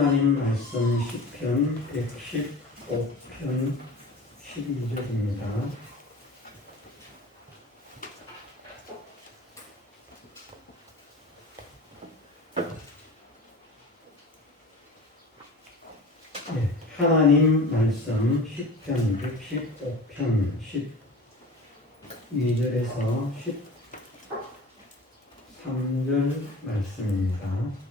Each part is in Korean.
하나님 말씀 시편 115편 12절입니다. 하나님 말씀 시편 115편 12절에서 13절 말씀입니다.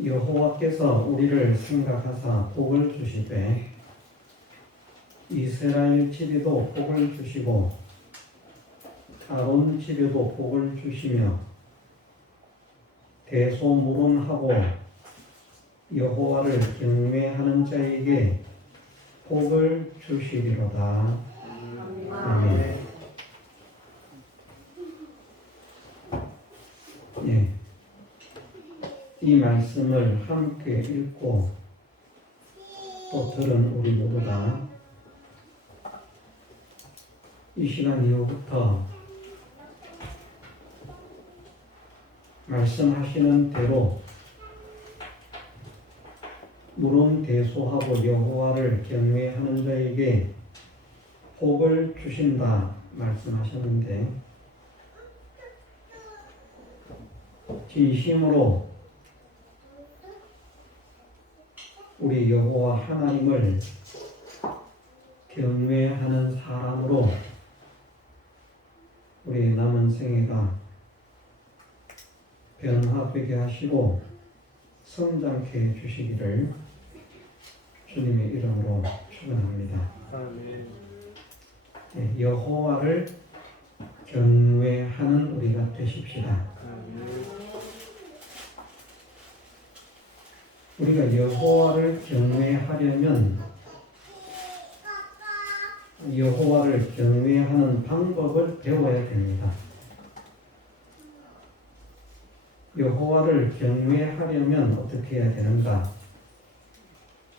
여호와께서 우리를 생각하사 복을 주시되 이스라엘 집에도 복을 주시고 아론 집에도 복을 주시며 대소무론하고 여호와를 경외하는 자에게 복을 주시리로다. 아멘. 예. 이 말씀을 함께 읽고 또 들은 우리 모두가 이 시간 이후부터 말씀하시는 대로 무론대소하고 여호와를 경외하는 자에게 복을 주신다 말씀하셨는데, 진심으로 우리 여호와 하나님을 경외하는 사람으로 우리 남은 생애가 변화되게 하시고 성장케 해주시기를 주님의 이름으로 축원합니다. 네, 여호와를 경외하는 우리가 되십시다. 우리가 여호와를 경외하려면 여호와를 경외하는 방법을 배워야 됩니다. 여호와를 경외하려면 어떻게 해야 되는가?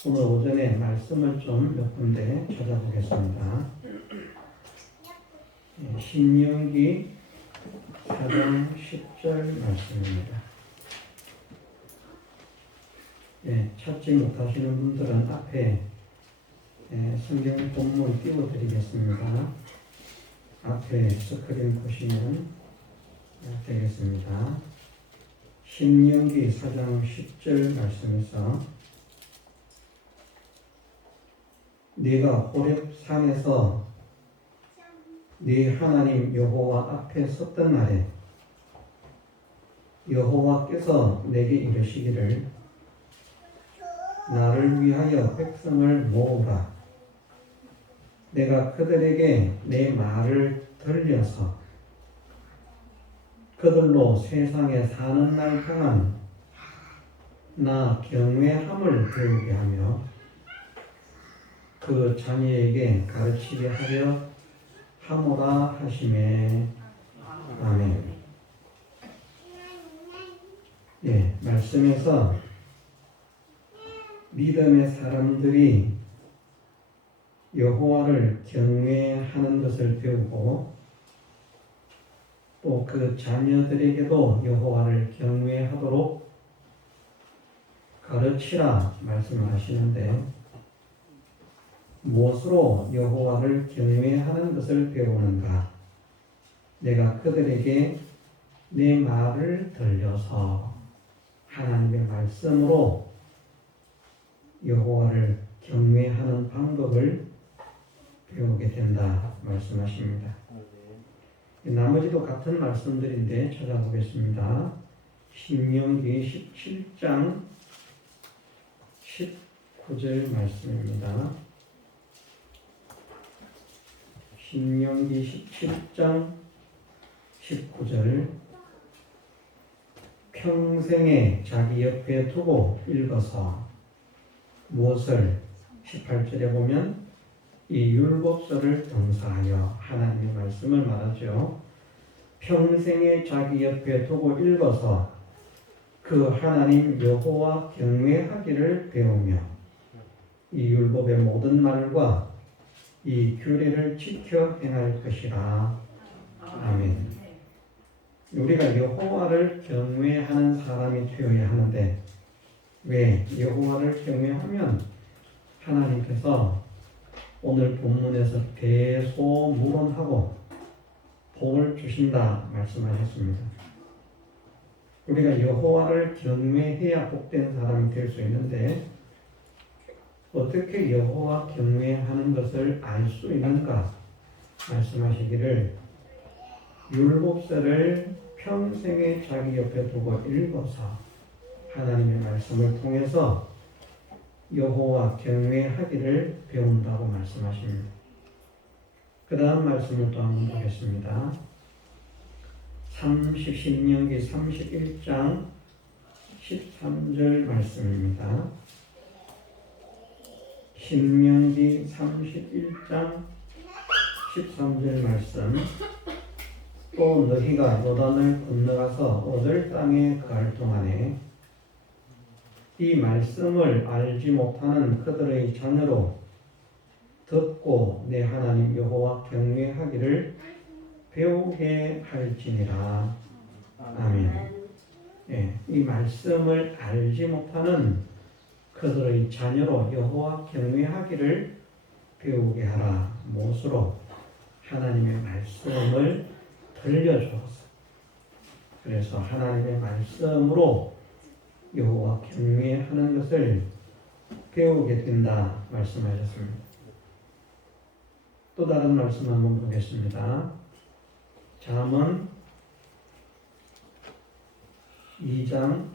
오늘 오전에 말씀을 좀 몇 군데 찾아보겠습니다. 신명기 4장 10절 말씀입니다. 찾지 못하시는 분들은 앞에 성경 본문 띄워드리겠습니다. 앞에 스크린 보시면 되겠습니다. 신명기 4장 10절 말씀에서 네가 호렙산에서 네 하나님 여호와 앞에 섰던 날에 여호와께서 내게 이르시기를 나를 위하여 백성을 모으라. 내가 그들에게 내 말을 들려서 그들로 세상에 사는 날 동안 나 경외함을 배우게 하며 그 자녀에게 가르치게 하려 하노라 하시매. 아멘. 말씀에서 믿음의 사람들이 여호와를 경외하는 것을 배우고 또 그 자녀들에게도 여호와를 경외하도록 가르치라 말씀을 하시는데, 무엇으로 여호와를 경외하는 것을 배우는가? 내가 그들에게 내 말을 들려서 하나님의 말씀으로 여호와를 경외하는 방법을 배우게 된다 말씀하십니다. 나머지도 같은 말씀들인데 찾아보겠습니다. 신명기 17장 19절 말씀입니다. 신명기 17장 19절 평생에 자기 옆에 두고 읽어서 무엇을 18절에 보면 이 율법서를 등사하여 하나님의 말씀을 말하죠. 평생에 자기 옆에 두고 읽어서 그 하나님 여호와 경외하기를 배우며 이 율법의 모든 말과 이 규례를 지켜 행할 것이라. 아멘. 우리가 여호와를 경외하는 사람이 되어야 하는데 왜 여호와를 경외하면 하나님께서 오늘 본문에서 대소문원하고 복을 주신다 말씀하셨습니다. 우리가 여호와를 경외해야 복된 사람이 될 수 있는데 어떻게 여호와 경외하는 것을 알 수 있는가 말씀하시기를 율법서를 평생에 자기 옆에 두고 읽어서 하나님의 말씀을 통해서 여호와 경외하기를 배운다고 말씀하십니다. 그 다음 말씀을 또 한번 보겠습니다. 신명기 31장 13절 말씀입니다. 신명기 31장 13절 말씀. 또 너희가 요단을 건너가서 얻을 땅에 거할 동안에 이 말씀을 알지 못하는 그들의 자녀로 듣고 내 하나님 여호와 경외하기를 배우게 할지니라. 아멘. 예, 이 말씀을 알지 못하는 그들의 자녀로 여호와 경외하기를 배우게 하라. 무엇으로? 하나님의 말씀을 들려주어서. 그래서 하나님의 말씀으로 여호와 경외하는 것을 배우게 된다 말씀하셨습니다. 또 다른 말씀 한번 보겠습니다. 잠언 2장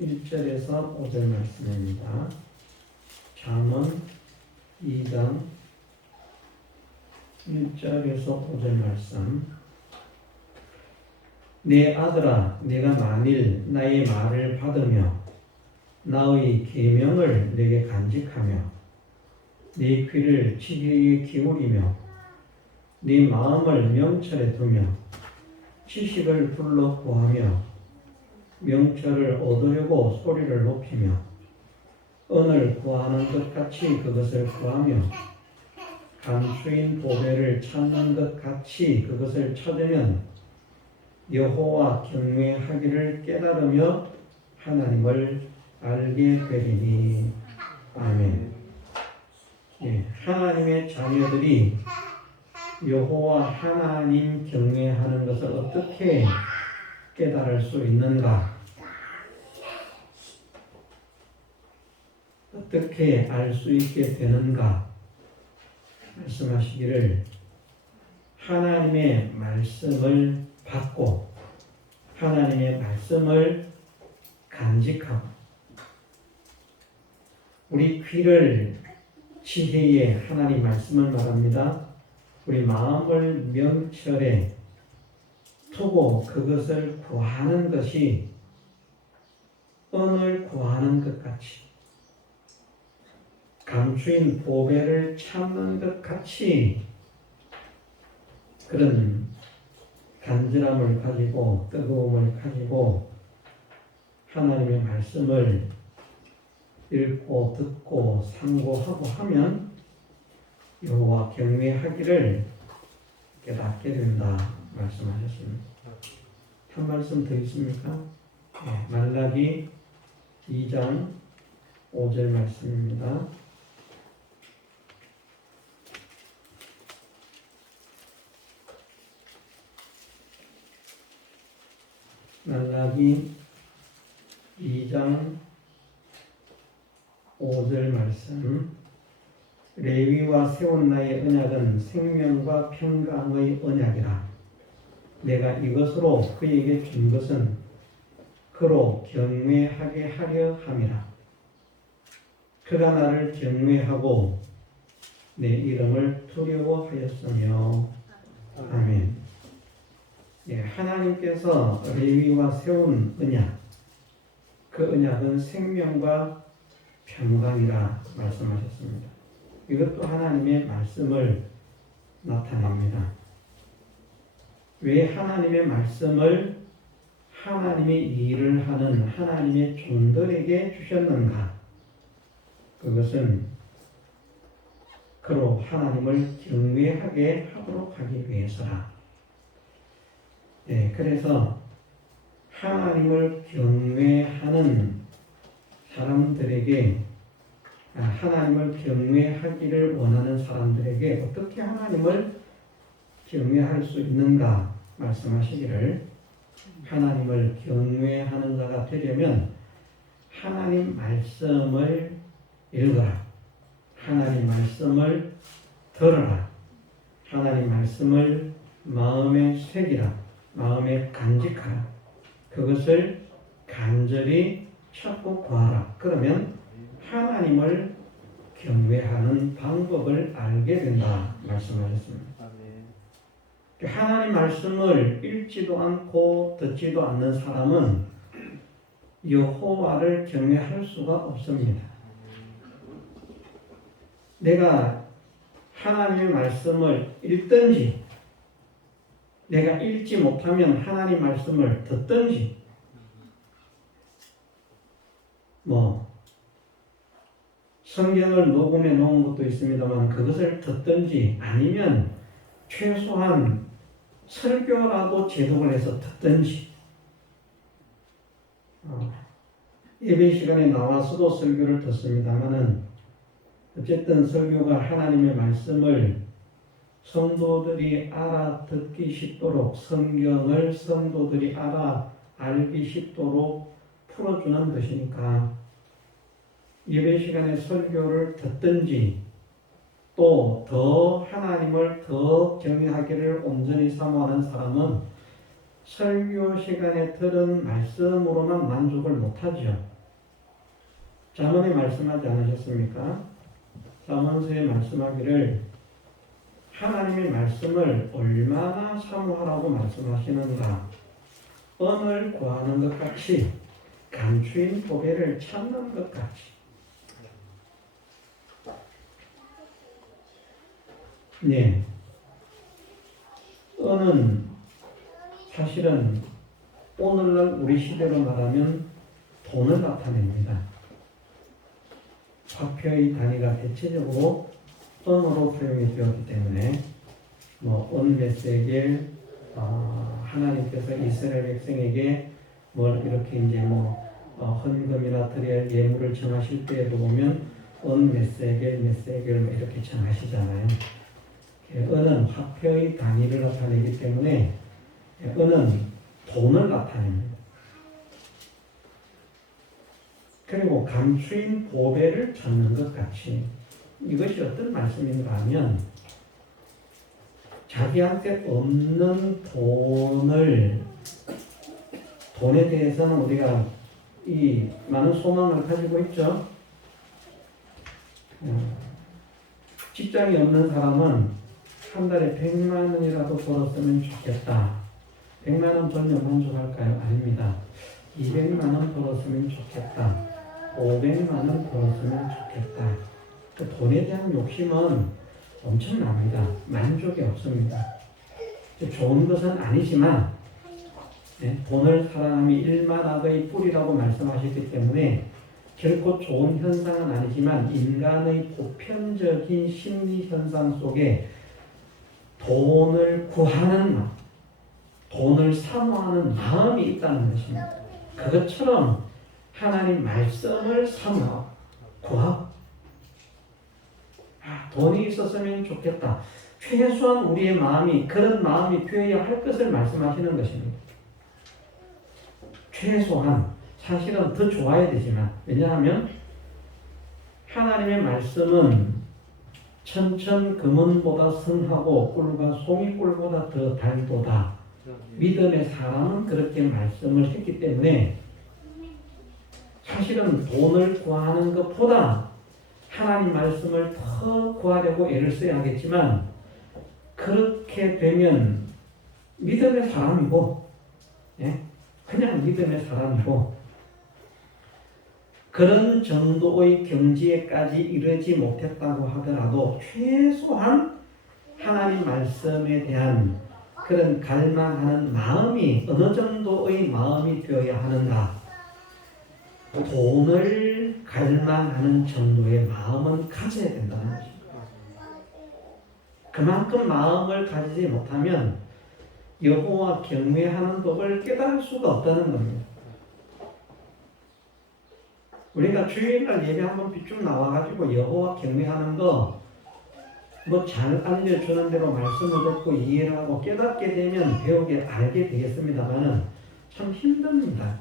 1절에서 5절 말씀입니다. 잠언 2장 1절에서 5절 말씀. 내 아들아, 내가 만일 나의 말을 받으며 나의 계명을 내게 간직하며 네 귀를 지혜에 기울이며 네 마음을 명철에 두며 지식을 불러 구하며 명철을 얻으려고 소리를 높이며 은을 구하는 것 같이 그것을 구하며 감추인 보배를 찾는 것 같이 그것을 찾으면 여호와 경외하기를 깨달으며 하나님을 알게 되리니. 아멘. 예, 하나님의 자녀들이 여호와 하나님 경외하는 것을 어떻게 깨달을 수 있는가? 어떻게 알 수 있게 되는가? 말씀하시기를 하나님의 말씀을 받고 하나님의 말씀을 간직하고 우리 귀를 지혜에 하나님 말씀을 말합니다. 우리 마음을 명철에 두고 그것을 구하는 것이 은을 구하는 것 같이 감추인 보배를 찾는 것 같이 그런 간절함을 가지고 뜨거움을 가지고 하나님의 말씀을 읽고 듣고 상고하고 하면 여호와 경외하기를 깨닫게 된다 말씀하셨습니다. 한 말씀 더 있습니까? 네, 말라기 2장 5절 말씀입니다. 말라기 2장 5절 말씀. 레위와 세운 나의 언약은 생명과 평강의 언약이라. 내가 이것으로 그에게 준 것은 그로 경외하게 하려 함이라. 그가 나를 경외하고 내 이름을 두려워하였으며. 아멘. 예, 하나님께서 레위와 세운 언약, 그 언약은 생명과 평강이라 말씀하셨습니다. 이것도 하나님의 말씀을 나타냅니다. 왜 하나님의 말씀을 하나님의 일을 하는 하나님의 종들에게 주셨는가? 그것은 그로 하나님을 경외하게 하도록 하기 위해서라. 네, 그래서 하나님을 경외하는 사람들에게 하나님을 경외하기를 원하는 사람들에게 어떻게 하나님을 경외할 수 있는가 말씀하시기를 하나님을 경외하는 자가 되려면 하나님 말씀을 읽어라. 하나님 말씀을 들어라. 하나님 말씀을 마음에 새기라. 마음에 간직하라. 그것을 간절히 찾고 구하라. 그러면 하나님을 경외하는 방법을 알게 된다 말씀하셨습니다. 하나님 말씀을 읽지도 않고 듣지도 않는 사람은 여호와를 경외할 수가 없습니다. 내가 하나님의 말씀을 읽든지 내가 읽지 못하면 하나님 말씀을 듣든지 성경을 녹음해 놓은 것도 있습니다만 그것을 듣든지 아니면 최소한 설교라도 제독을 해서 듣든지 예배 시간에 나와서도 설교를 듣습니다만은 어쨌든 설교가 하나님의 말씀을 성도들이 알아듣기 쉽도록 성경을 성도들이 알기 쉽도록 풀어주는 것이니까 예배 시간에 설교를 듣든지 또 더 하나님을 더 경외하기를 온전히 사모하는 사람은 설교 시간에 들은 말씀으로만 만족을 못하죠. 잠언에 말씀하지 않으셨습니까? 잠언서에 말씀하기를 하나님의 말씀을 얼마나 사모하라고 말씀하시는가. 언을 구하는 것 같이 감추인 보배를 찾는 것 같이. 네. 언은 사실은 오늘날 우리 시대로 말하면 돈을 나타냅니다. 화폐의 단위가 대체적으로 언어로 사용이 되었기 때문에 온 몇 세겔 하나님께서 이스라엘 백성에게 이렇게 이제 헌금이나 드릴 예물을 정하실 때에도 보면 온 몇 세겔 이렇게 정하시잖아요. 은은 화폐의 단위를 나타내기 때문에 은은 돈을 나타냅니다. 그리고 감추인 보배를 찾는 것 같이 이것이 어떤 말씀인가 하면 자기한테 없는 돈에 대해서는 우리가 이 많은 소망을 가지고 있죠. 직장이 없는 사람은 한 달에 100만 원이라도 벌었으면 좋겠다. 100만 원 벌면 만족할까요? 아닙니다. 200만 원 벌었으면 좋겠다. 500만 원 벌었으면 좋겠다. 그 돈에 대한 욕심은 엄청납니다. 만족이 없습니다. 좋은 것은 아니지만 돈을 사랑함이 일만악의 뿌리라고 말씀하셨기 때문에 결코 좋은 현상은 아니지만 인간의 보편적인 심리 현상 속에 돈을 구하는 마음, 돈을 사모하는 마음이 있다는 것입니다. 그것처럼 하나님 말씀을 사모하고 구하고 돈이 있었으면 좋겠다. 최소한 우리의 마음이 그런 마음이 되어야 할 것을 말씀하시는 것입니다. 최소한 사실은 더 좋아야 되지만 왜냐하면 하나님의 말씀은 천천금은보다 선하고 꿀과 송이꿀보다 더 달도다. 믿음의 사람은 그렇게 말씀을 했기 때문에 사실은 돈을 구하는 것보다 하나님 말씀을 더 구하려고 애를 써야 하겠지만 그렇게 되면 믿음의 사람이고 그냥 믿음의 사람이고 그런 정도의 경지에까지 이르지 못했다고 하더라도 최소한 하나님 말씀에 대한 그런 갈망하는 마음이 어느 정도의 마음이 되어야 하는가. 돈을 갈망하는 정도의 마음은 가져야 된다는 것입니다. 그만큼 마음을 가지지 못하면 여호와 경외하는 법을 깨달을 수가 없다는 겁니다. 우리가 주일날 예배 한번 쭉 나와가지고 여호와 경외하는 거 뭐 잘 알려주는 대로 말씀을 듣고 이해를 하고 깨닫게 되면 배우게 알게 되겠습니다만은 참 힘듭니다.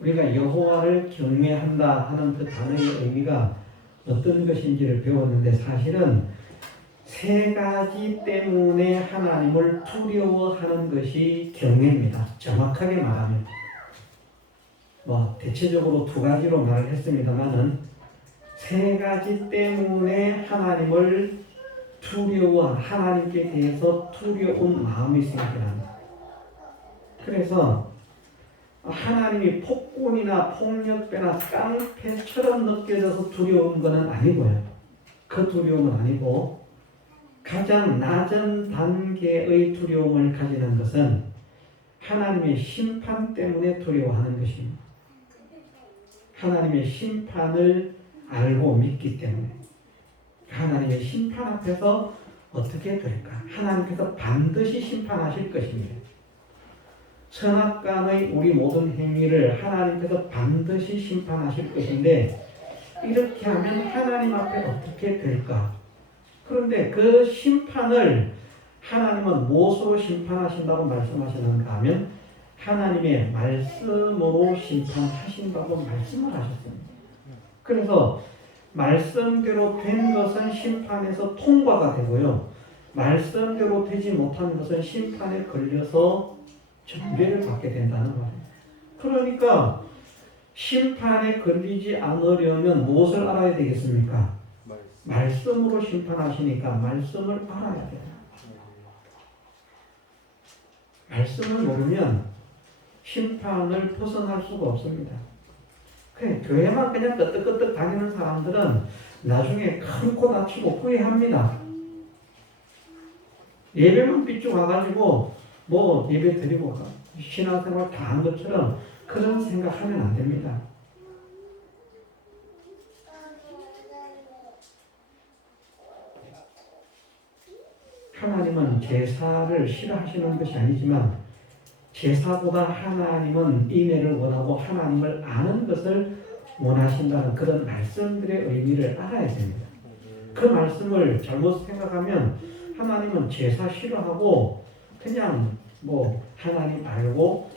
우리가 여호와를 경외한다 하는 그 단어의 의미가 어떤 것인지를 배웠는데 사실은 세 가지 때문에 하나님을 두려워하는 것이 경외입니다. 정확하게 말하면 뭐 대체적으로 두 가지로 말을 했습니다만은 세 가지 때문에 하나님을 하나님께 대해서 두려운 마음이 생기게 합니다. 그래서 하나님이 폭군이나 폭력배나 깡패처럼 느껴져서 두려운 것은 아니고요. 그 두려움은 아니고 가장 낮은 단계의 두려움을 가지는 것은 하나님의 심판 때문에 두려워하는 것입니다. 하나님의 심판을 알고 믿기 때문에 하나님의 심판 앞에서 어떻게 될까? 하나님께서 반드시 심판하실 것입니다. 선악간의 우리 모든 행위를 하나님께서 반드시 심판하실 것인데 이렇게 하면 하나님 앞에 어떻게 될까? 그런데 그 심판을 하나님은 무엇으로 심판하신다고 말씀하시는가 하면 하나님의 말씀으로 심판하신다고 말씀을 하셨습니다. 그래서 말씀대로 된 것은 심판에서 통과가 되고요. 말씀대로 되지 못한 것은 심판에 걸려서 정죄를 받게 된다는 말이에요. 그러니까 심판에 걸리지 않으려면 무엇을 알아야 되겠습니까? 말씀으로 심판하시니까 말씀을 알아야 돼요. 말씀을 모르면 심판을 벗어날 수가 없습니다. 그래, 교회만 그냥 끄떡끄떡 다니는 사람들은 나중에 큰 코 다치고 후회합니다. 예배만 삐쭉 와가지고 뭐 예배 드리고 신앙생활 다 한 것처럼 그런 생각하면 안 됩니다. 하나님은 제사를 싫어하시는 것이 아니지만 제사보다 하나님은 인애를 원하고 하나님을 아는 것을 원하신다는 그런 말씀들의 의미를 알아야 됩니다. 그 말씀을 잘못 생각하면 하나님은 제사 싫어하고 그냥 뭐 하나님 알고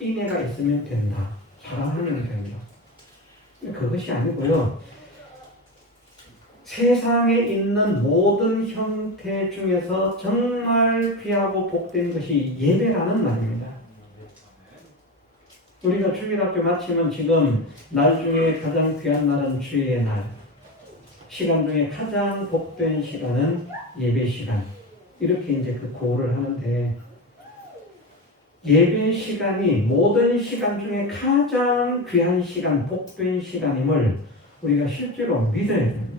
인애가 있으면 된다. 사랑하면 된다. 그것이 아니고요. 세상에 있는 모든 형태 중에서 정말 귀하고 복된 것이 예배라는 말입니다. 우리가 주일학교 마치면 지금 날 중에 가장 귀한 날은 주의 날, 시간 중에 가장 복된 시간은 예배 시간, 이렇게 이제 그 구호를 하는데 예배 시간이 모든 시간 중에 가장 귀한 시간, 복된 시간임을 우리가 실제로 믿어야 됩니다.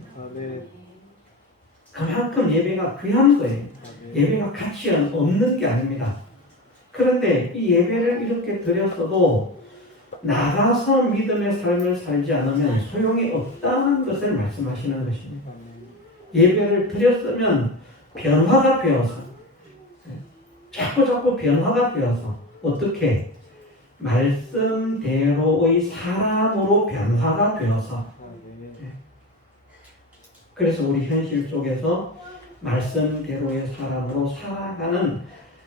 그만큼 예배가 귀한 거예요. 예배가 가치 없는 게 아닙니다. 그런데 이 예배를 이렇게 드렸어도 나가서 믿음의 삶을 살지 않으면 소용이 없다는 것을 말씀하시는 것입니다. 예배를 드렸으면 변화가 되어서 자꾸 변화가 되어서 어떻게? 말씀대로의 사람으로 변화가 되어서 그래서 우리 현실 속에서 말씀대로의 사람으로 살아가는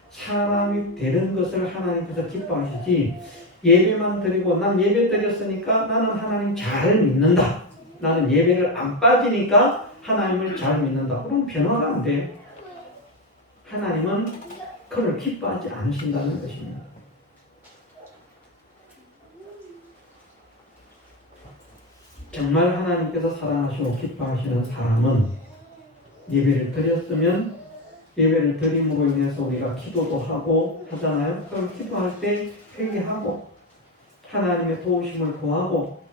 사람이 되는 것을 하나님께서 기뻐하시지 예배만 드리고 난 예배 드렸으니까 나는 하나님 잘 믿는다. 나는 예배를 안 빠지니까 하나님을 잘 믿는다. 그럼 변화가 안 돼요. 하나님은 그를 기뻐하지 않으신다는 것입니다. 정말 하나님께서 사랑하시고 기뻐하시는 사람은 예배를 드렸으면 예배를 드림으로 인해서 우리가 기도도 하고 하잖아요. 그럼 기도할 때 회개하고 하나님의 도우심을 구하고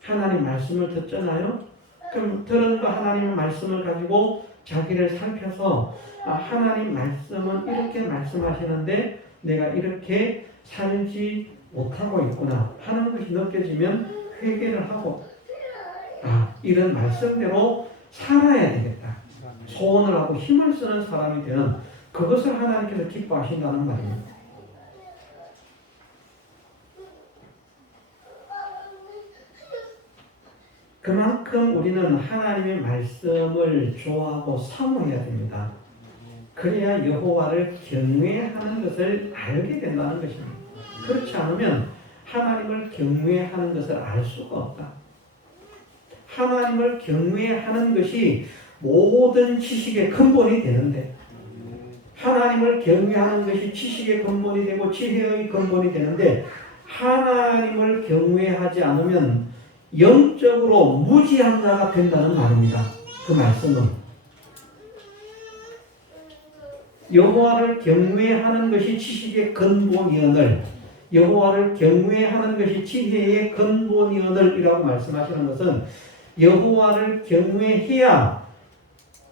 하나님 말씀을 듣잖아요. 그럼 들은 거 하나님의 말씀을 가지고 자기를 살펴서 하나님 말씀은 이렇게 말씀하시는데 내가 이렇게 살지 못하고 있구나 하는 것이 느껴지면 회개를 하고 이런 말씀대로 살아야 되겠다. 소원을 하고 힘을 쓰는 사람이 되는 그것을 하나님께서 기뻐하신다는 말입니다. 그만큼 우리는 하나님의 말씀을 좋아하고 사모해야 됩니다. 그래야 여호와를 경외하는 것을 알게 된다는 것입니다. 그렇지 않으면 하나님을 경외하는 것을 알 수가 없다. 하나님을 경외하는 것이 모든 지식의 근본이 되는데, 하나님을 경외하는 것이 지식의 근본이 되고 지혜의 근본이 되는데, 하나님을 경외하지 않으면 영적으로 무지한 자가 된다는 말입니다. 그 말씀은 여호와를 경외하는 것이 지식의 근본이언을, 여호와를 경외하는 것이 지혜의 근본이언을이라고 말씀하시는 것은 여호와를 경외해야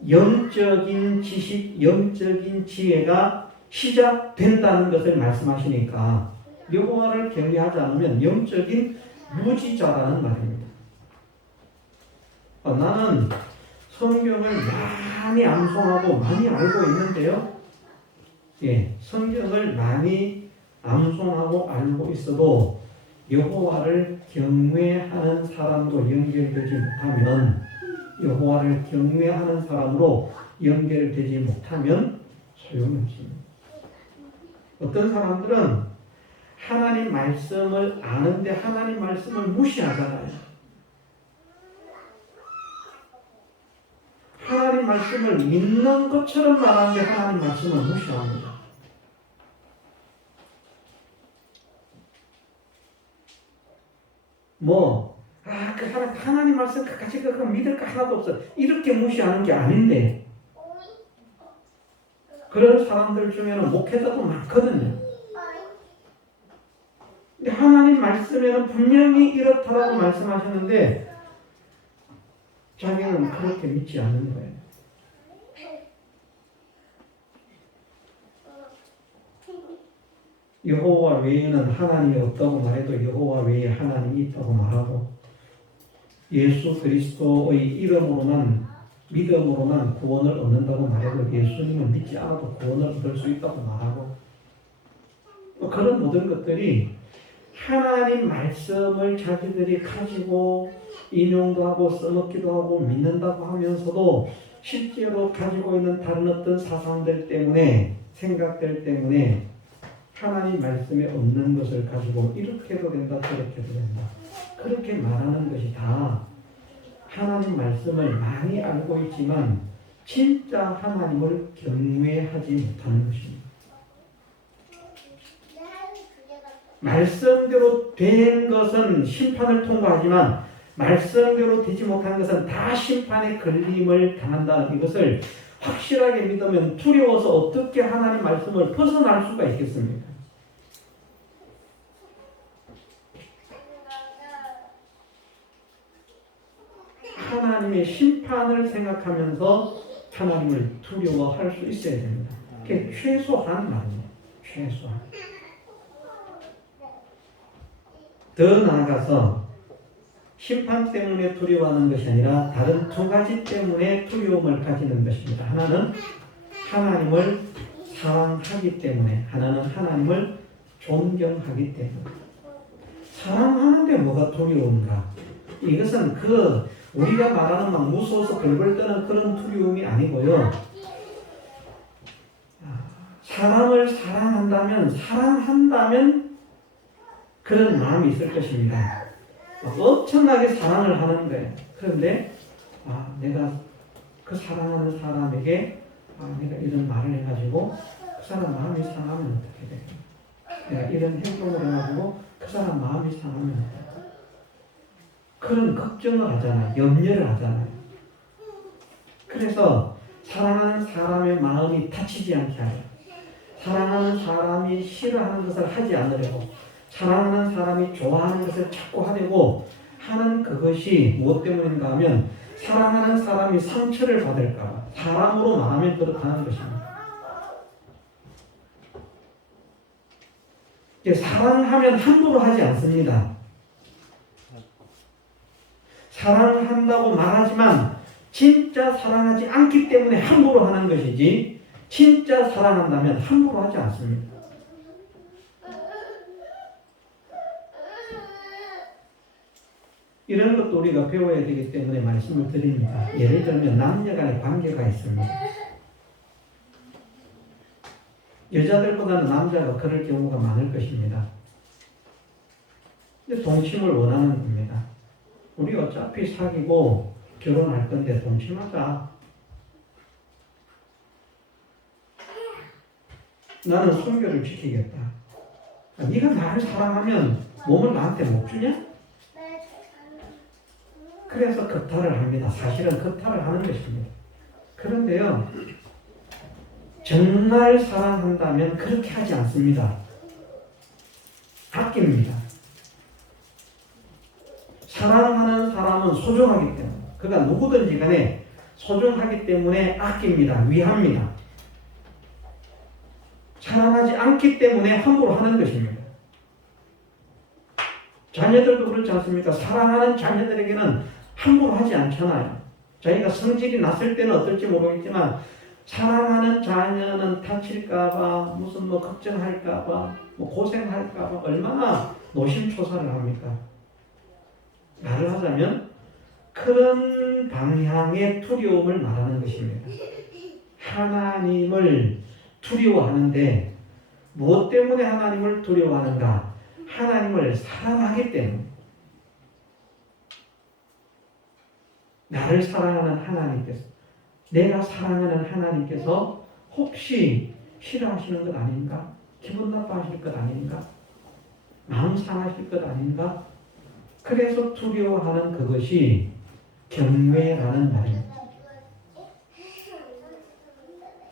영적인 지식, 영적인 지혜가 시작된다는 것을 말씀하시니까 여호와를 경외하지 않으면 영적인 무지자라는 말입니다. 나는 성경을 많이 암송하고 많이 알고 있는데요. 성경을 많이 암송하고 알고 있어도 여호와를 경외하는 사람으로 연결되지 못하면, 여호와를 경외하는 사람으로 연결되지 못하면 소용이 없습니다. 어떤 사람들은 하나님 말씀을 아는데 하나님 말씀을 무시하잖아요. 하나님 말씀을 믿는 것처럼 말하는데 하나님 말씀을 무시합니다. 하나님 말씀 같이 믿을 거 하나도 없어. 이렇게 무시하는 게 아닌데, 그런 사람들 중에는 목회자도 많거든요. 근데 하나님 말씀에는 분명히 이렇다라고 말씀하셨는데, 자기는 그렇게 믿지 않는 거예요. 여호와 외에는 하나님이 없다고 말해도 여호와 외에 하나님이 있다고 말하고, 예수 그리스도의 이름으로만, 믿음으로만 구원을 얻는다고 말해도 예수님을 믿지 않아도 구원을 얻을 수 있다고 말하고, 그런 모든 것들이 하나님 말씀을 자기들이 가지고 인용도 하고 써먹기도 하고 믿는다고 하면서도 실제로 가지고 있는 다른 어떤 사상들 때문에, 생각들 때문에 하나님 말씀에 없는 것을 가지고 이렇게 해도 된다, 저렇게 해도 된다, 그렇게 말하는 것이 다 하나님 말씀을 많이 알고 있지만 진짜 하나님을 경외하지 못하는 것입니다. 말씀대로 된 것은 심판을 통과하지만 말씀대로 되지 못한 것은 다 심판의 걸림을 당한다는 이것을 확실하게 믿으면 두려워서 어떻게 하나님 말씀을 벗어날 수가 있겠습니까? 하나님의 심판을 생각하면서 하나님을 두려워할 수 있어야 됩니다. 그게 최소한 말이에요. 최소한. 더 나아가서 심판 때문에 두려워하는 것이 아니라 다른 두 가지 때문에 두려움을 가지는 것입니다. 하나는 하나님을 사랑하기 때문에, 하나는 하나님을 존경하기 때문에. 사랑하는데 뭐가 두려운가? 이것은 우리가 말하는 막 무서워서 벌벌 떠는 그런 두려움이 아니고요. 사람을 사랑한다면 그런 마음이 있을 것입니다. 엄청나게 사랑을 하는 거예요. 그런데 내가 그 사랑하는 사람에게 내가 이런 말을 해가지고 그 사람 마음이 상하면 어떻게 돼? 내가 이런 행동을 해가지고 그 사람 마음이 상하면 어떻게 돼? 그런 걱정을 하잖아요. 염려를 하잖아요. 그래서 사랑하는 사람의 마음이 다치지 않게 하려, 사랑하는 사람이 싫어하는 것을 하지 않으려고, 사랑하는 사람이 좋아하는 것을 자꾸 하려고 하는 그것이 무엇 때문인가 하면 사랑하는 사람이 상처를 받을까 봐, 사람으로 말하면 그렇다는 것입니다. 사랑하면 함부로 하지 않습니다. 사랑한다고 말하지만 진짜 사랑하지 않기 때문에 함부로 하는 것이지 진짜 사랑한다면 함부로 하지 않습니다. 이런 것도 우리가 배워야 되기 때문에 말씀을 드립니다. 예를 들면 남녀 간의 관계가 있습니다. 여자들보다는 남자가 그럴 경우가 많을 것입니다. 근데 동침을 원하는 겁니다. 우리 어차피 사귀고 결혼할 건데 동침하자. 나는 순결을 지키겠다. 네가 나를 사랑하면 몸을 나한테 못 주냐? 그래서 겁탈을 합니다. 사실은 겁탈을 하는 것입니다. 그런데요, 정말 사랑한다면 그렇게 하지 않습니다. 아낍니다. 사랑하는 사람은 소중하기 때문에, 그가 누구든지 간에 소중하기 때문에 아낍니다. 위합니다. 사랑하지 않기 때문에 함부로 하는 것입니다. 자녀들도 그렇지 않습니까? 사랑하는 자녀들에게는 함부로 하지 않잖아요. 자기가 성질이 났을 때는 어떨지 모르겠지만 사랑하는 자녀는 다칠까봐 무슨 걱정할까봐 고생할까봐 얼마나 노심초사를 합니까? 말을 하자면 그런 방향의 두려움을 말하는 것입니다. 하나님을 두려워하는데 무엇 때문에 하나님을 두려워하는가? 하나님을 사랑하기 때문에. 나를 사랑하는 하나님께서, 내가 사랑하는 하나님께서 혹시 싫어하시는 것 아닌가? 기분 나빠하실 것 아닌가? 마음 상하실 것 아닌가? 그래서 두려워하는 그것이 경외라는 말입니다.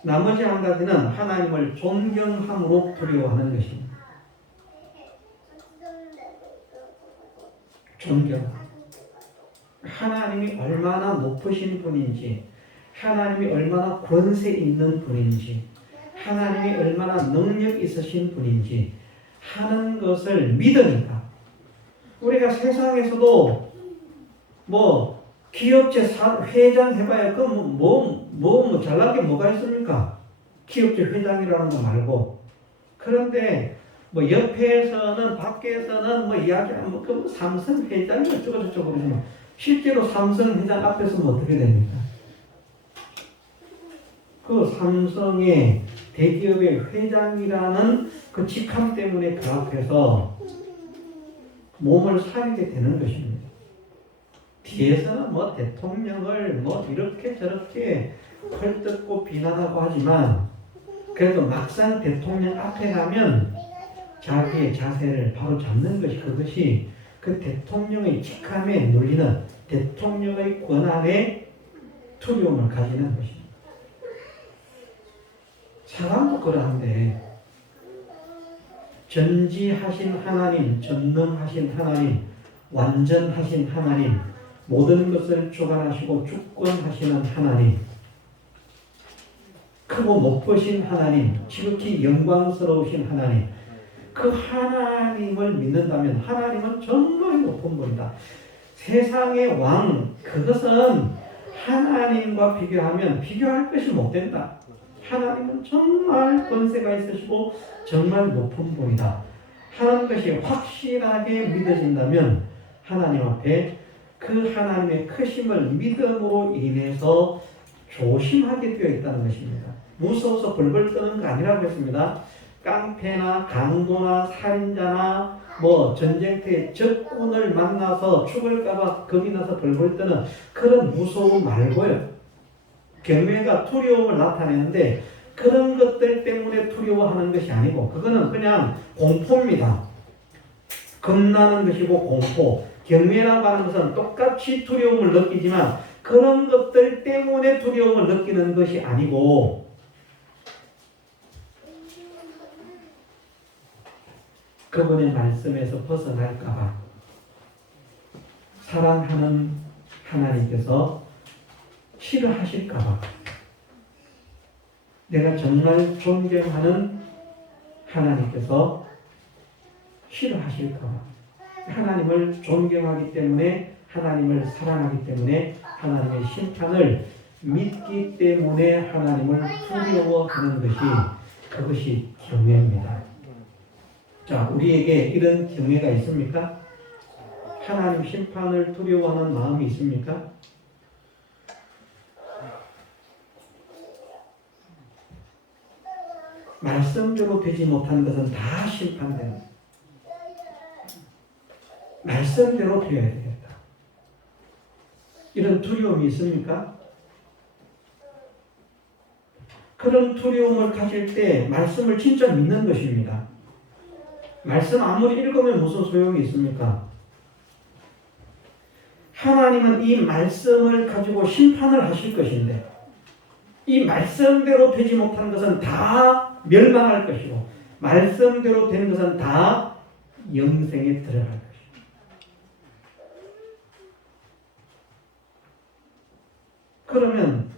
나머지 한 가지는 하나님을 존경함으로 두려워하는 것입니다. 존경. 하나님이 얼마나 높으신 분인지, 하나님이 얼마나 권세 있는 분인지, 하나님이 얼마나 능력 있으신 분인지 하는 것을 믿으니까. 우리가 세상에서도 기업체 회장 해봐야 잘난 게 뭐가 있습니까? 기업체 회장이라는 거 말고. 그런데 옆에서는 밖에서는 이야기하면 삼성 회장이 어쩌고저쩌고 그러지만 실제로 삼성 회장 앞에서는 어떻게 됩니까? 그 삼성의 대기업의 회장이라는 그 직함 때문에 그 앞에서 몸을 사리게 되는 것입니다. 뒤에서는 대통령을 이렇게 저렇게 헐뜯고 비난하고 하지만 그래도 막상 대통령 앞에 가면 자기의 자세를 바로 잡는 것이 그것이 그 대통령의 직함에 눌리는 대통령의 권한에 두려움을 가지는 것입니다. 사람도 그러한데 전지하신 하나님, 전능하신 하나님, 완전하신 하나님, 모든 것을 주관하시고 주권하시는 하나님, 크고 높으신 하나님, 지극히 영광스러우신 하나님, 그 하나님을 믿는다면 하나님은 정말 높은 분이다. 세상의 왕, 그것은 하나님과 비교하면 비교할 것이 못 된다. 하나님은 정말 권세가 있으시고 정말 높은 분이다 하는 것이 확실하게 믿어진다면 하나님 앞에 그 하나님의 크심을 믿음으로 인해서 조심하게 되어 있다는 것입니다. 무서워서 벌벌 떠는 거 아니라고 했습니다. 깡패나 강도나 살인자나 전쟁터에 적군을 만나서 죽을까봐 겁이 나서 벌벌 떠는 그런 무서움 말고요. 경외가 두려움을 나타내는데 그런 것들 때문에 두려워하는 것이 아니고 그거는 그냥 공포입니다. 겁나는 것이고 공포. 경외라고 하는 것은 똑같이 두려움을 느끼지만 그런 것들 때문에 두려움을 느끼는 것이 아니고 그분의 말씀에서 벗어날까봐 사랑하는 하나님께서 싫어하실까봐 내가 정말 존경하는 하나님께서 싫어하실까봐 하나님을 존경하기 때문에 하나님을 사랑하기 때문에 하나님의 심판을 믿기 때문에 하나님을 두려워하는 그것이 경외입니다. 자, 우리에게 이런 경외가 있습니까? 하나님 심판을 두려워하는 마음이 있습니까? 말씀대로 되지 못한 것은 다 심판됩니다. 말씀대로 되어야 되겠다. 이런 두려움이 있습니까? 그런 두려움을 가질 때 말씀을 진짜 믿는 것입니다. 말씀 아무리 읽으면 무슨 소용이 있습니까? 하나님은 이 말씀을 가지고 심판을 하실 것인데 이 말씀대로 되지 못한 것은 다 멸망할 것이고 말씀대로 된 것은 다 영생에 들어갈 것입니다. 그러면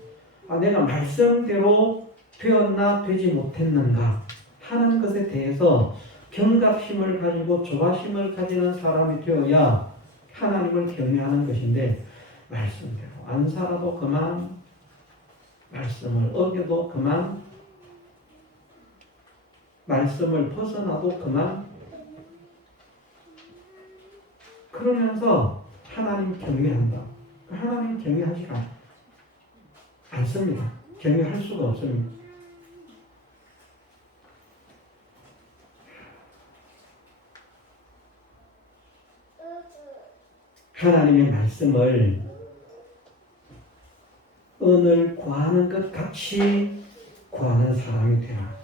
내가 말씀대로 되었나 되지 못했는가 하는 것에 대해서 경각심을 가지고 조바심을 가지는 사람이 되어야 하나님을 경외하는 것인데 말씀대로 안 살아도 그만, 말씀을 어겨도 그만, 말씀을 벗어나도 그만, 그러면서 하나님 경외한다. 하나님 경외하지가 않습니다. 경외할 수가 없습니다. 하나님의 말씀을 은을 구하는 것 같이 구하는 사람이 되라.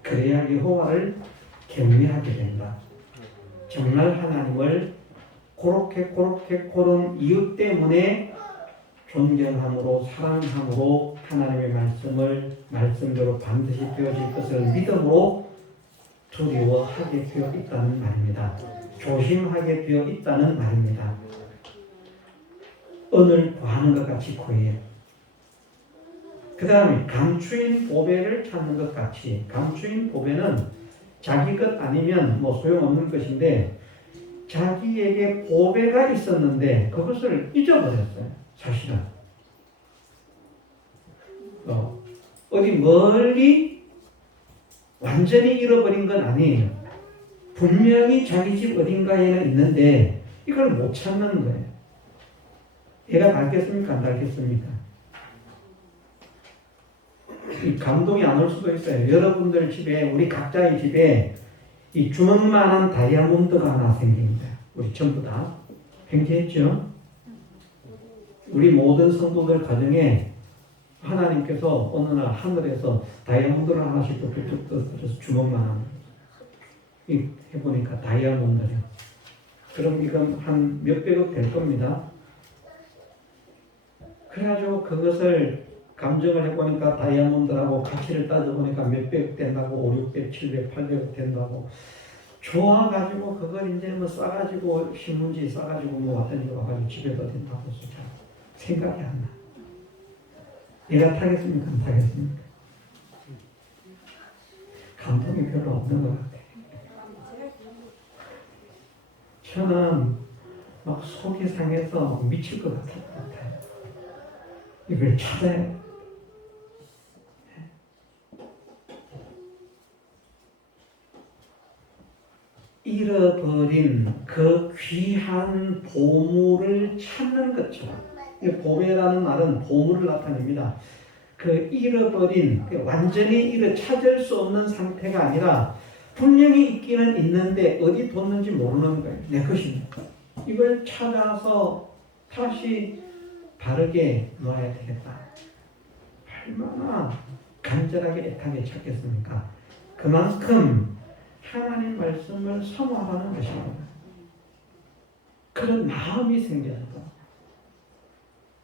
그래야 여호와를 경외하게 된다. 정말 하나님을 그런 이유 때문에 존경함으로 사랑함으로 하나님의 말씀을 말씀대로 반드시 되어질 것을 믿음으로 두려워하게 되어 있다는 말입니다. 조심하게 되어 있다는 말입니다. 은을 구하는 것 같이 구해요. 그 다음에 감추인 보배를 찾는 것 같이. 감추인 보배는 자기 것 아니면 소용없는 것인데 자기에게 보배가 있었는데 그것을 잊어버렸어요. 사실은 어디 멀리 완전히 잃어버린 건 아니에요. 분명히 자기 집 어딘가에는 있는데 이걸 못 찾는 거예요. 얘가 닳겠습니까? 안 닳겠습니까? 이 감동이 안 올 수도 있어요. 여러분들 집에, 우리 각자의 집에 이 주먹만한 다이아몬드가 하나 생깁니다. 우리 전부 다 행지했죠? 우리 모든 성도들 가정에 하나님께서 어느 날 하늘에서 다이아몬드를 하나씩 뚝뚝 떨어져서 주먹만한 이 해보니까 다이아몬드요. 그럼 이건 한 몇백억 될 겁니다. 그래가지고 그것을 감정을 해보니까 다이아몬드라고 가치를 따져보니까 몇백 된다고 5, 600, 700, 800억 된다고 좋아가지고 그걸 이제 싸가지고 신문지 싸가지고 왔더니 와가지고 집에다 된다고 잘 생각이 안 나. 얘가 타겠습니까? 안 타겠습니까? 감동이 별로 없는 것 같아. 저는 막 속이 상해서 미칠 것 같아요. 이걸 찾아야 잃어버린 그 귀한 보물을 찾는 것처럼, 보배라는 말은 보물을 나타냅니다. 그 잃어버린, 완전히 찾을 수 없는 상태가 아니라 분명히 있기는 있는데 어디 뒀는지 모르는 거예요. 내 것입니다. 이걸 찾아서 다시 바르게 놓아야 되겠다. 얼마나 간절하게 애타게 찾겠습니까? 그만큼 하나님 말씀을 사모하는 것입니다. 그런 마음이 생겨서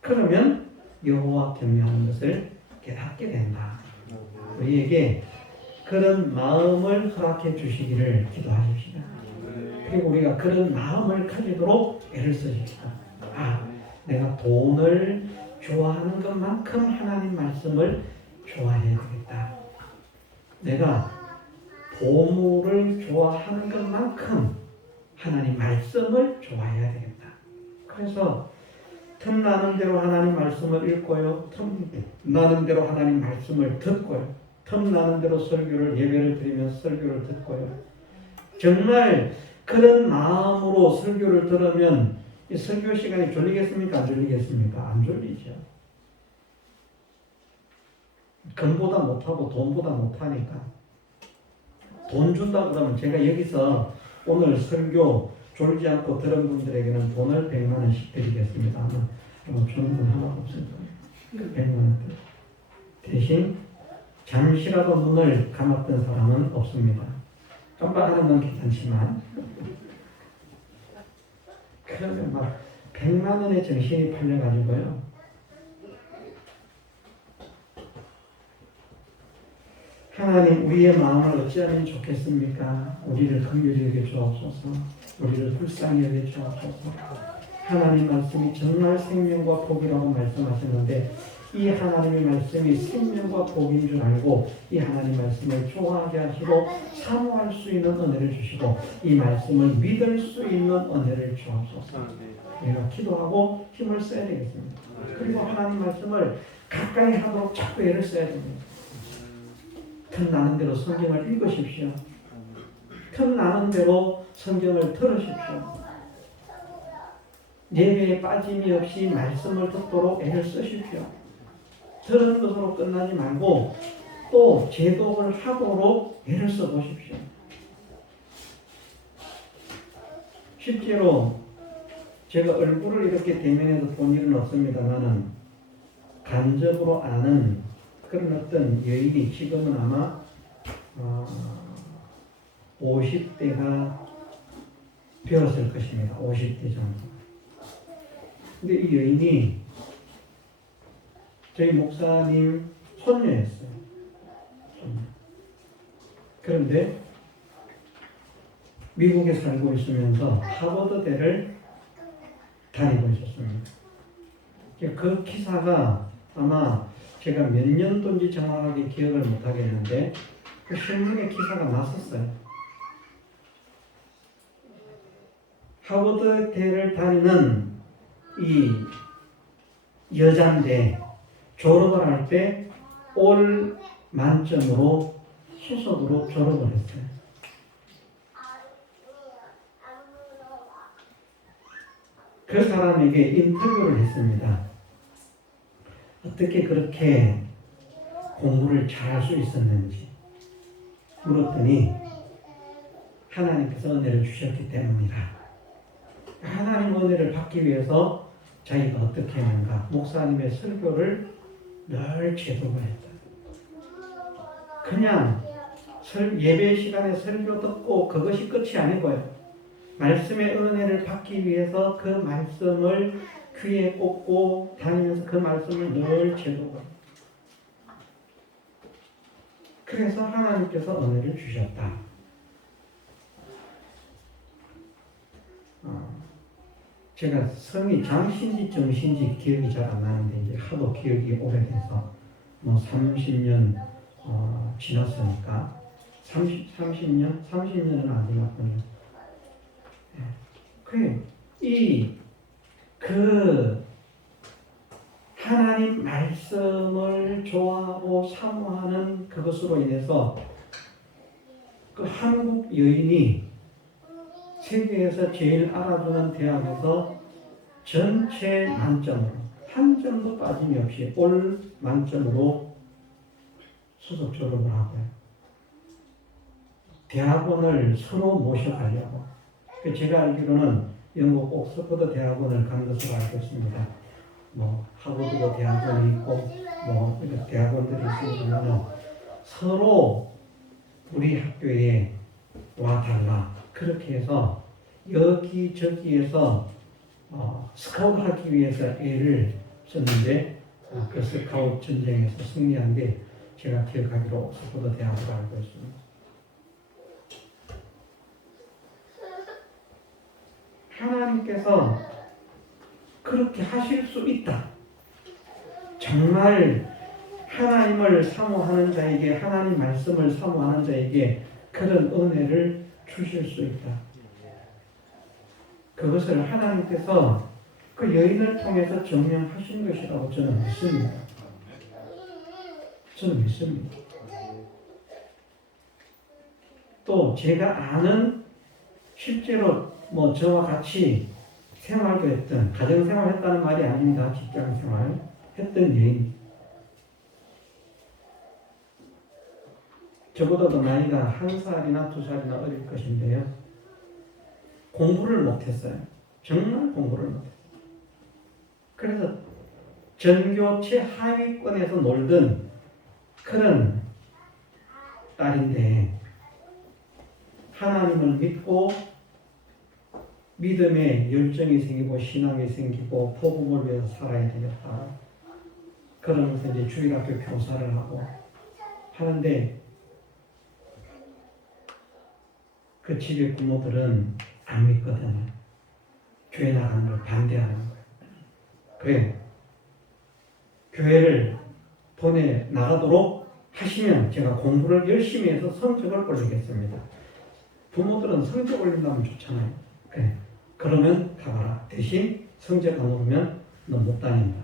그러면 여호와 경외하는 것을 깨닫게 된다. 우리에게 그런 마음을 허락해 주시기를 기도하십시다. 그리고 우리가 그런 마음을 가지도록 애를 쓰십시다. 내가 돈을 좋아하는 것만큼 하나님 말씀을 좋아해야 되겠다. 내가 보물을 좋아하는 것만큼 하나님 말씀을 좋아해야 되겠다. 그래서 틈나는 대로 하나님 말씀을 읽고요. 틈나는 대로 하나님 말씀을 듣고요. 틈나는 대로 설교를 예배를 드리면서 설교를 듣고요. 정말 그런 마음으로 설교를 들으면 이 설교 시간이 졸리겠습니까? 안 졸리겠습니까? 안 졸리죠. 금보다 못하고 돈보다 못하니까. 돈 준다 그러면 제가 여기서 오늘 설교 졸지 않고 들은 분들에게는 돈을 100만 원씩 드리겠습니다. 아마 주는 분 하나 없을 거예요. 100만 원 대신 잠시라도 눈을 감았던 사람은 없습니다. 깜빡하는 건 괜찮지만 그러면 막 100만 원의 정신이 팔려가지고요. 하나님 우리의 마음을 어찌하면 좋겠습니까? 우리를 긍휼히 여겨 주옵소서. 우리를 불쌍히 여겨 주옵소서. 하나님 말씀이 정말 생명과 복이라고 말씀하셨는데 이 하나님의 말씀이 생명과 복인 줄 알고 이 하나님 말씀을 좋아하게 하시고 사모할 수 있는 은혜를 주시고 이 말씀을 믿을 수 있는 은혜를 주옵소서. 우리가 기도하고 힘을 써야 되겠습니다. 그리고 하나님 말씀을 가까이 하도록 자꾸 애를 써야 됩니다. 틈나는 대로 성경을 읽으십시오. 틈나는 대로 성경을 들으십시오. 예배에 빠짐이 없이 말씀을 듣도록 애를 쓰십시오. 들은 것으로 끝나지 말고 또 제독을 하도록 애를 써보십시오. 실제로 제가 얼굴을 이렇게 대면해서 본 일은 없습니다만은 간접으로 아는 그런 어떤 여인이 지금은 아마 50대가 되었을 것입니다. 50대 정도. 근데 이 여인이 저희 목사님 손녀였어요. 그런데 미국에 살고 있으면서 하버드대를 다니고 있었습니다. 그 기사가 아마 제가 몇 년도인지 정확하게 기억을 못하겠는데 그 신문에 기사가 났었어요. 하버드대를 다니는 이 여자인데 졸업을 할 때 올 만점으로 수석으로 졸업을 했어요. 그 사람에게 인터뷰를 했습니다. 어떻게 그렇게 공부를 잘할 수 있었는지 물었더니 하나님께서 은혜를 주셨기 때문이다. 하나님 은혜를 받기 위해서 자기가 어떻게 했는가? 목사님의 설교를 늘 제독을 했다. 그냥 예배 시간에 설교 듣고 그것이 끝이 아니고요. 말씀의 은혜를 받기 위해서 그 말씀을 귀에 꽂고 다니면서 그 말씀을 늘 제독을. 그래서 하나님께서 은혜를 주셨다. 제가 성이 장신지 정신지 기억이 잘 안 나는데 이제 하도 기억이 오래돼서 뭐 30년 지났으니까 30년? 30년은 안 지났군요. 그 하나님 말씀을 좋아하고 사모하는 그것으로 인해서 그 한국 여인이 세계에서 제일 알아주는 대학에서 전체 만점으로 한 점도 빠짐이 없이 올 만점으로 수석 졸업을 하고요. 대학원을 서로 모셔가려고. 제가 알기로는 영국 옥스퍼드 대학원을 간 것으로 알고 있습니다. 뭐 하버드도 대학원이 있고 뭐 이런 대학원들이 있으면 서로 우리 학교에 와달라. 그렇게 해서 여기저기에서 스카우트 하기 위해서 애를 썼는데 그 스카우트 전쟁에서 승리한 게 제가 기억하기로 옥스퍼드 대학으로 알고 있습니다. 하나님께서 그렇게 하실 수 있다. 정말 하나님을 사모하는 자에게, 하나님 말씀을 사모하는 자에게 그런 은혜를 주실 수 있다. 그것을 하나님께서 그 여인을 통해서 증명하신 것이라고 저는 믿습니다. 저는 믿습니다. 또 제가 아는 실제로 뭐 저와 같이 생활도 했던, 가정생활 했다는 말이 아닙니다. 직장생활 했던 여인. 저보다도 나이가 1살이나 2살이나 어릴 것인데요. 공부를 못했어요. 정말 공부를 못했어요. 그래서 전교 최하위권에서 놀던 그런 딸인데 하나님을 믿고 믿음에 열정이 생기고 신앙이 생기고 복음을 위해서 살아야 되겠다. 그러면서 이제 주일학교 교사를 하고 하는데 그 집의 부모들은 안 믿거든요. 교회 나가는 걸 반대하는 거예요. 그래요. 교회를 보내 나가도록 하시면 제가 공부를 열심히 해서 성적을 올리겠습니다. 부모들은 성적 올린다면 좋잖아요. 그래. 그러면 가봐라. 대신 성적 안 오르면 너 못 다닌다.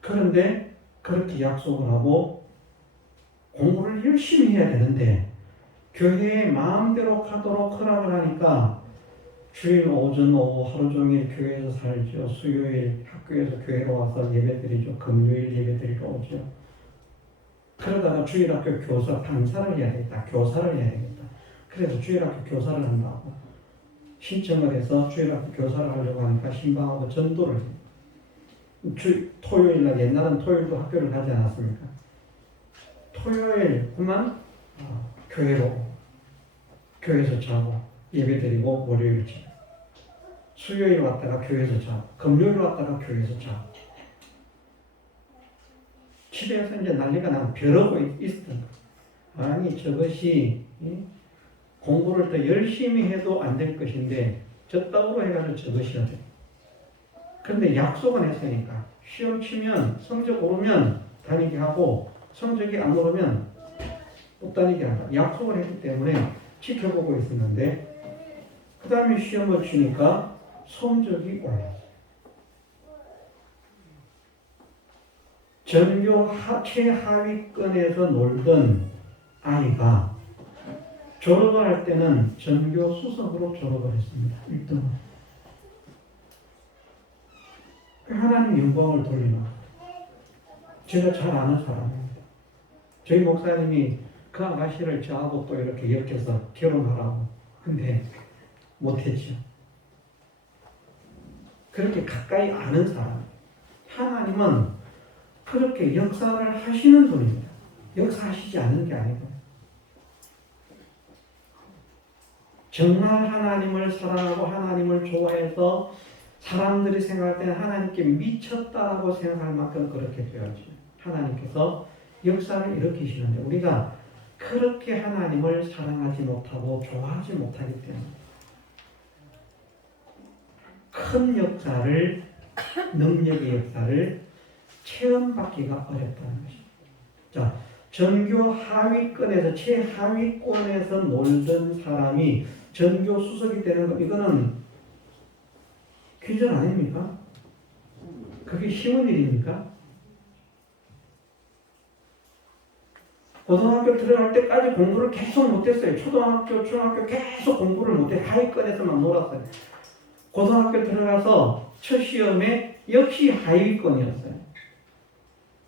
그런데 그렇게 약속을 하고 공부를 열심히 해야 되는데 교회에 마음대로 가도록 허락을 하니까 주일 오전 오후 하루 종일 교회에서 살죠. 수요일 학교에서 교회로 와서 예배드리죠. 금요일 예배드리러 오죠. 그러다가 주일학교 교사 강사를 해야 되겠다. 교사를 해야 되겠다. 그래서 주일학교 교사를 한다고 신청을 해서 주일학교 교사를 하려고 하니까 신방하고 전도를 해요. 토요일날, 옛날은 토요일도 학교를 가지 않았습니까? 토요일만 교회에서 자고 예배드리고 월요일 집. 수요일 왔다가 교회에서 자고 금요일 왔다가 교회에서 자고 집에서 이제 난리가 나고 벼르고 있었던 거. 아니 저것이 공부를 더 열심히 해도 안 될 것인데 저따구로 해가지고 저것이야 돼. 그런데 약속은 했으니까 시험 치면 성적 오르면 다니게 하고 성적이 안 오르면 못 다니게 한다. 약속을 했기 때문에 지켜보고 있었는데 그 다음에 시험을 치니까 성적이 올랐어요. 전교 최하위권에서 놀던 아이가 졸업을 할 때는 전교 수석으로 졸업을 했습니다. 1등으로. 하나님 영광을 돌리는 것. 제가 잘 아는 사람입니다. 저희 목사님이 그 아가씨를 저하고 또 이렇게 엮여서 결혼하라고. 근데 못했죠. 그렇게 가까이 아는 사람. 하나님은 그렇게 역사를 하시는 분입니다. 역사하시지 않는 게 아니고. 정말 하나님을 사랑하고 하나님을 좋아해서 사람들이 생각할 때는 하나님께 미쳤다라고 생각할 만큼 그렇게 되어야죠. 하나님께서 역사를 일으키시는데 우리가 그렇게 하나님을 사랑하지 못하고 좋아하지 못하기 때문에 큰 역사를, 능력의 역사를 체험받기가 어렵다는 것입니다. 자, 전교 하위권에서 최하위권에서 놀던 사람이 전교 수석이 되는 것, 이거는 기절 아닙니까? 그게 쉬운 일입니까? 고등학교 들어갈 때까지 공부를 계속 못했어요. 초등학교, 중학교 계속 공부를 못해. 하위권에서만 놀았어요. 고등학교 들어가서 첫 시험에 역시 하위권이었어요.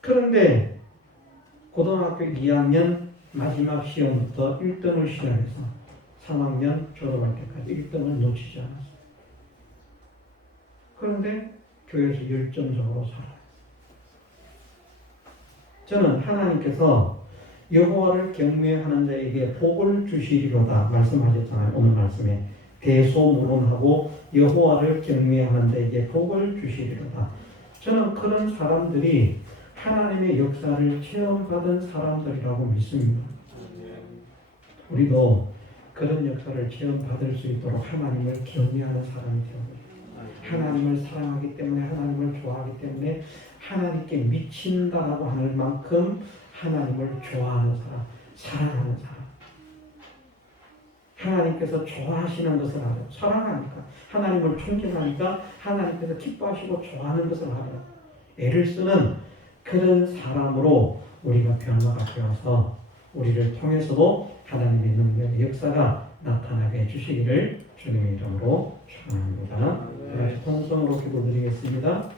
그런데 고등학교 2학년 마지막 시험부터 1등을 시작해서 3학년 졸업할 때까지 1등을 놓치지 않았어요. 그런데 교회에서 열정적으로 살아요. 저는 하나님께서 여호와를 경외하는 자에게 복을 주시리로다 말씀하셨잖아요. 오늘 말씀에 대소문론하고 여호와를 경외하는 자에게 복을 주시리로다. 저는 그런 사람들이 하나님의 역사를 체험받은 사람들이라고 믿습니다. 우리도 그런 역사를 체험받을 수 있도록 하나님을 경외하는 사람이 되어요. 하나님을 사랑하기 때문에 하나님을 좋아하기 때문에 하나님께 미친다라고 하는 만큼 하나님을 좋아하는 사람, 사랑하는 사람, 하나님께서 좋아하시는 것을 하라. 사랑하니까 하나님을 존경하니까 하나님께서 기뻐하시고 좋아하는 것을 하라. 애를 쓰는 그런 사람으로 우리가 변화가 되어서 우리를 통해서도 하나님의 능력의 역사가 나타나게 해주시기를 주님의 이름으로 축원합니다. 통성으로 기도드리겠습니다.